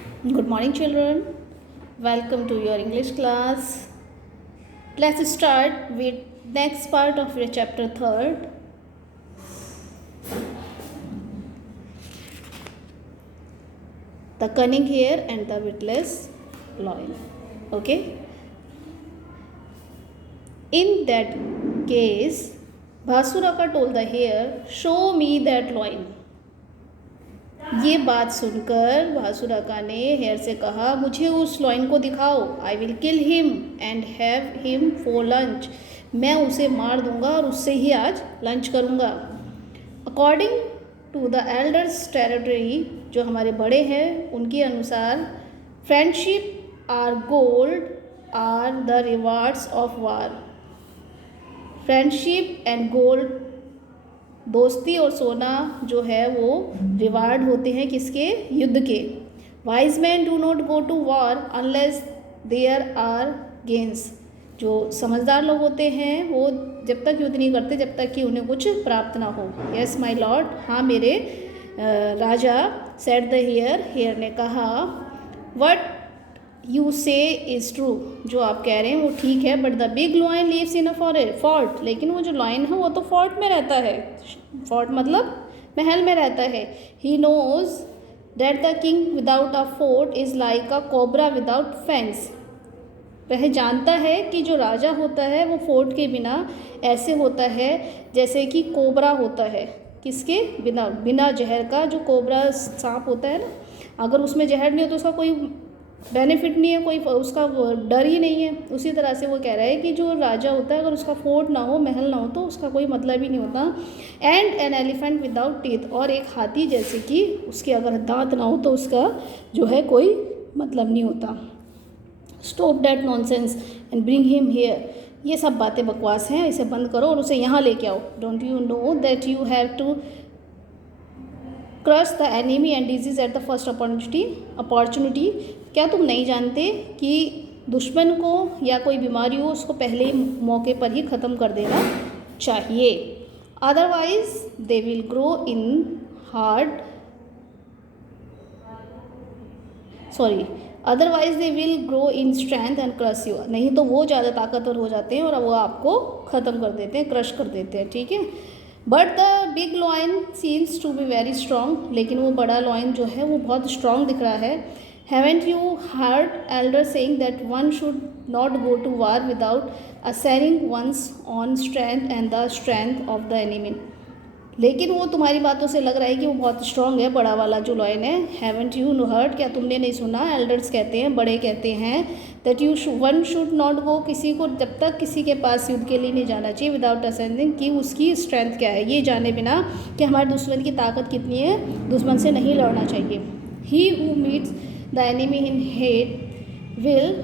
Good morning, children. Welcome to your English class. Let's start with next part of your chapter third. The cunning hare and the witless loin. Okay. In that case, Bhasuraka told the hare, "Show me that loin." ये बात सुनकर भासुरका ने hair से कहा, मुझे उस lion को दिखाओ। I will kill him and have him for lunch. मैं उसे मार दूंगा और उससे ही आज लंच करूंगा। According to the elders territory, जो हमारे बड़े हैं उनके अनुसार, friendship are gold are the rewards of war. Friendship and gold, दोस्ती और सोना जो है वो रिवार्ड होते हैं किसके? युद्ध के। Wise man do not go to war unless there are gains. जो समझदार लोग होते हैं वो जब तक युद्ध नहीं करते जब तक कि उन्हें कुछ प्राप्त ना हो। यस माई लॉर्ड, हाँ मेरे राजा। सेड द हेयर, हेयर ने कहा, what you say is true, जो आप कह रहे हैं वो ठीक है, but the big lion lives in a fort. लेकिन वो जो लॉयन है वो तो फोर्ट में रहता है। फोर्ट मतलब महल में रहता है। He knows that the king without a fort is like a cobra without fangs. वह जानता है कि जो राजा होता है वो फोर्ट के बिना ऐसे होता है जैसे कि कोबरा होता है। किसके बिना? बिना जहर का। जो कोबरा सांप होता है ना, अगर उसमें जहर नहीं हो तो उसका कोई बेनिफिट नहीं है, कोई उसका डर ही नहीं है। उसी तरह से वो कह रहा है कि जो राजा होता है अगर उसका फोर्ट ना हो, महल ना हो, तो उसका कोई मतलब ही नहीं होता। And an elephant without teeth, और एक हाथी जैसे कि उसके अगर दांत ना हो तो उसका जो है कोई मतलब नहीं होता। Stop that nonsense and bring him hair. ये सब बातें बकवास हैं, इसे बंद करो और उसे यहाँ लेके आओ। Don't you know that you have to crush the enemy and disease at the first opportunity. क्या तुम नहीं जानते कि दुश्मन को या कोई बीमारी हो उसको पहले मौके पर ही ख़त्म कर देना चाहिए। Otherwise they will grow in hard otherwise they will grow in strength and crush you. नहीं तो वो ज़्यादा ताकतवर हो जाते हैं और वो आपको ख़त्म कर देते हैं, क्रश कर देते हैं। ठीक है। But the big lion seems to be very strong. लेकिन वो बड़ा लॉइन जो है वो बहुत स्ट्रॉन्ग दिख रहा है। Haven't you heard elder saying that one should not go to war without assessing one's own strength and the strength of the enemy. लेकिन वो तुम्हारी बातों से लग रहा है कि वो बहुत स्ट्रॉन्ग है, बड़ा वाला जो लॉयन है। हैवेंट यू हर्ड, क्या तुमने नहीं सुना? एल्डर्स कहते हैं, बड़े कहते हैं, दैट वन शुड नॉट गो, किसी को जब तक किसी के पास युद्ध के लिए नहीं जाना चाहिए, विदाउट असेंडिंग, कि उसकी स्ट्रेंथ क्या है, ये जाने बिना कि हमारे दुश्मन की ताकत कितनी है, दुश्मन से नहीं लड़ना चाहिए। He who meets the enemy in hate will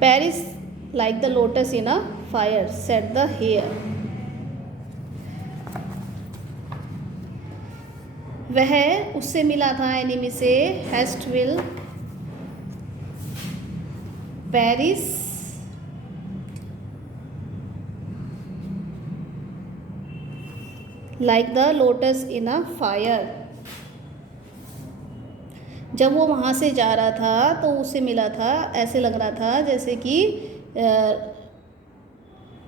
perish like the lotus in a fire, said the hare. वह उससे मिला था एनिमी से, haste will perish like the lotus in a fire. जब वो वहाँ से जा रहा था तो उससे मिला था, ऐसे लग रहा था जैसे कि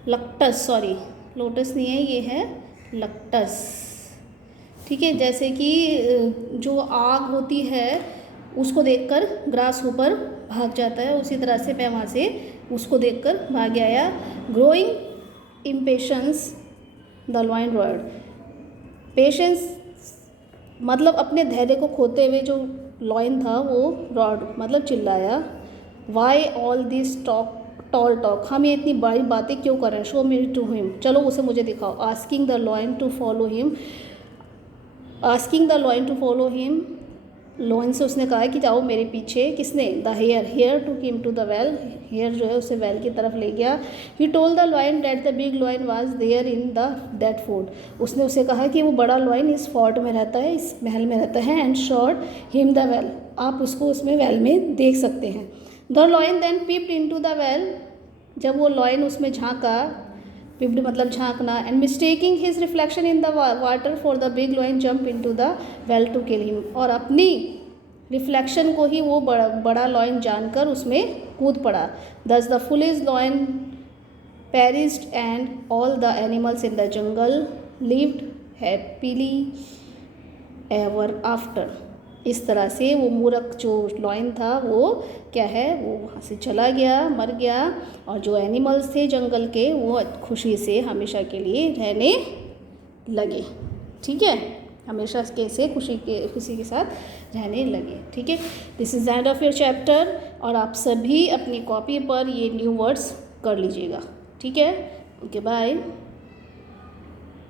लक्टस, लोटस नहीं है, ये है लक्टस। ठीक है। जैसे कि जो आग होती है उसको देखकर ग्रास ऊपर भाग जाता है, उसी तरह से मैं वहाँ से उसको देखकर भाग आया। Growing impatience the lion roared. Patience मतलब अपने धैर्य को खोते हुए जो लॉइन था वो रॉड मतलब चिल्लाया, why all this tall talk, हम ये इतनी बड़ी बातें क्यों कर रहे हैं? शो मी टू हिम, चलो उसे मुझे दिखाओ। Asking the lion to follow him, lion से उसने कहा कि जाओ मेरे पीछे। किसने? The hare to him to the well, hare जो है उसे वेल की तरफ ले गया। He told the lion that the big lion was there in that fort. उसने उसे कहा कि वो बड़ा लॉइन इस फोर्ट में रहता है, इस महल में रहता है। And showed him the well, आप उसको उसमें वेल में देख सकते हैं। The lion then peeped into the well, जब वो लॉइन उसमें झांका, पिप्ड मतलब झांकना, and mistaking his reflection in the water for the big lion jump into the well to kill him, और अपनी रिफ्लेक्शन को ही वो बड़ा लॉयन जानकर उसमें कूद पड़ा। दस the foolish lion perished and all the animals in the jungle lived happily ever after। इस तरह से वो मूर्ख जो लॉयन था वो क्या है, वो वहाँ से चला गया, मर गया, और जो एनिमल्स थे जंगल के वो खुशी से हमेशा के लिए रहने लगे। ठीक है, हमेशा कैसे खुशी के साथ रहने लगे। ठीक है, this is end of your chapter, और आप सभी अपनी कॉपी पर ये न्यू वर्ड्स कर लीजिएगा। ठीक है, ओके बाय।